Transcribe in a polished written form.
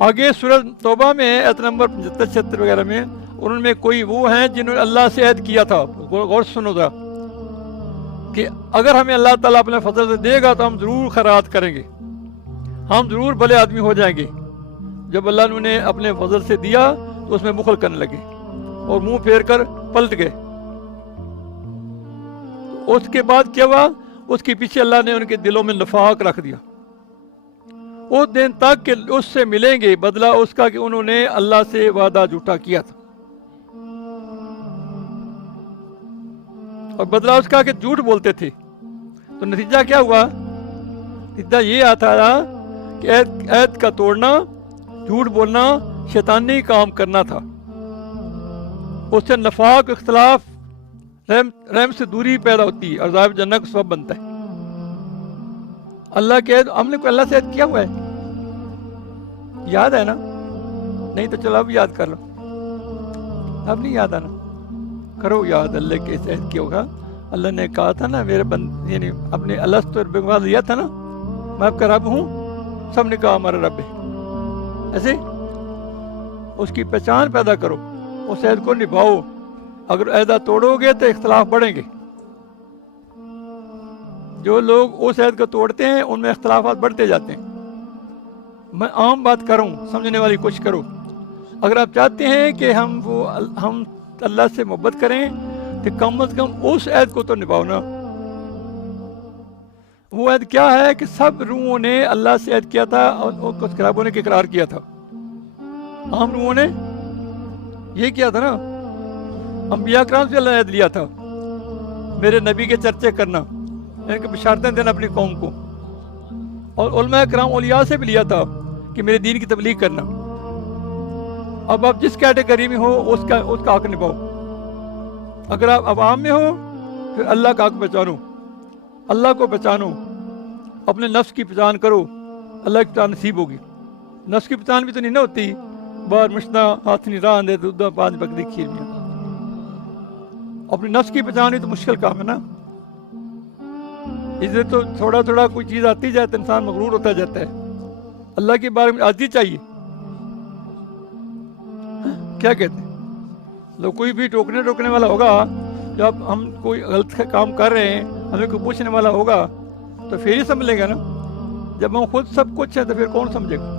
آگے سورۃ توبہ میں آیت نمبر 75-76 وغیرہ میں ان میں کوئی وہ ہیں جنہوں نے اللہ سے عہد کیا تھا، غور سنو ذرا، کہ اگر ہمیں اللہ تعالیٰ اپنے فضل سے دے گا تو ہم ضرور خیرات کریں گے، ہم ضرور بھلے آدمی ہو جائیں گے۔ جب اللہ نے انہیں اپنے فضل سے دیا تو اس میں بخل کرنے لگے اور منہ پھیر کر پلٹ گئے۔ اس کے بعد کیا ہوا؟ اس کے پیچھے اللہ نے ان کے دلوں میں نفاق رکھ دیا، اس دن تک کہ اس سے ملیں گے بدلہ اس کا کہ انہوں نے اللہ سے وعدہ جھوٹا کیا تھا، اور بدلہ اس کا کہ جھوٹ بولتے تھے۔ تو نتیجہ کیا ہوا؟ نتیجہ یہ آتا تھا کہ عہد کا توڑنا، جھوٹ بولنا، شیطانی کام کرنا تھا، اس سے نفاق، اختلاف، رحم سے دوری پیدا ہوتی ہے اور عذاب جنت کا سبب بنتا ہے۔ اللہ کے عہد، ہم نے کوئی اللہ سے عہد کیا ہوا ہے؟ یاد ہے نا؟ نہیں تو چلو اب یاد کر لو، اب نہیں یاد آنا، کرو یاد۔ اللہ کے عہد کیا ہوگا؟ اللہ نے کہا تھا نا میرے بند، یعنی اپنے الست اور بغواد لیا تھا نا، میں آپ کا رب ہوں، سب نے کہا ہمارا رب ہے۔ ایسے اس کی پہچان پیدا کرو، اس عہد کو نبھاؤ۔ اگر عہدہ توڑو گے تو اختلاف بڑھیں گے۔ جو لوگ اس عہد کو توڑتے ہیں ان میں اختلافات بڑھتے جاتے ہیں۔ میں عام بات کروں، سمجھنے والی کوشش کرو۔ اگر آپ چاہتے ہیں کہ ہم اللہ سے محبت کریں تو کم از کم اس عہد کو تو نبھاؤ نا۔ وہ عہد کیا ہے کہ سب روحوں نے اللہ سے عہد کیا تھا اور اس خراب ہونے کے اقرار کیا تھا۔ عام روحوں نے یہ کیا تھا نا، انبیاء کرام سے اللہ نے عہد لیا تھا، میرے نبی کے چرچے کرنا، ان کی بشارتیں دینا اپنی قوم کو، اور علماء کرام اولیاء سے بھی لیا تھا کہ میرے دین کی تبلیغ کرنا۔ اب آپ جس کیٹیگری میں ہو اس کا حق نبھاؤ۔ اگر آپ عوام میں ہو پھر اللہ کا حق پہچانو، اللہ کو پہچانو، اپنے نفس کی پہچان کرو، اللہ کی پہچان نصیب ہوگی۔ نفس کی پہچان بھی تو نہیں نہ ہوتی، بار مشنا ہاتھ نہیں راہ دے تو پانچ بکری کھیر میں۔ اپنی نفس کی پہچان بھی تو مشکل کام ہے نا۔ اس لیے تو تھوڑا تھوڑا کوئی چیز آتی جائے تو انسان مغرور ہوتا جاتا ہے۔ اللہ کے بارے میں عاجزی چاہیے۔ کیا کہتے ہیں لوگ؟ کوئی بھی ٹوکنے والا ہوگا، جب ہم کوئی غلط کام کر رہے ہیں ہمیں کوئی پوچھنے والا ہوگا تو پھر ہی سمجھ لیں گا نا۔ جب ہم خود سب کچھ ہے تو پھر کون سمجھے گا؟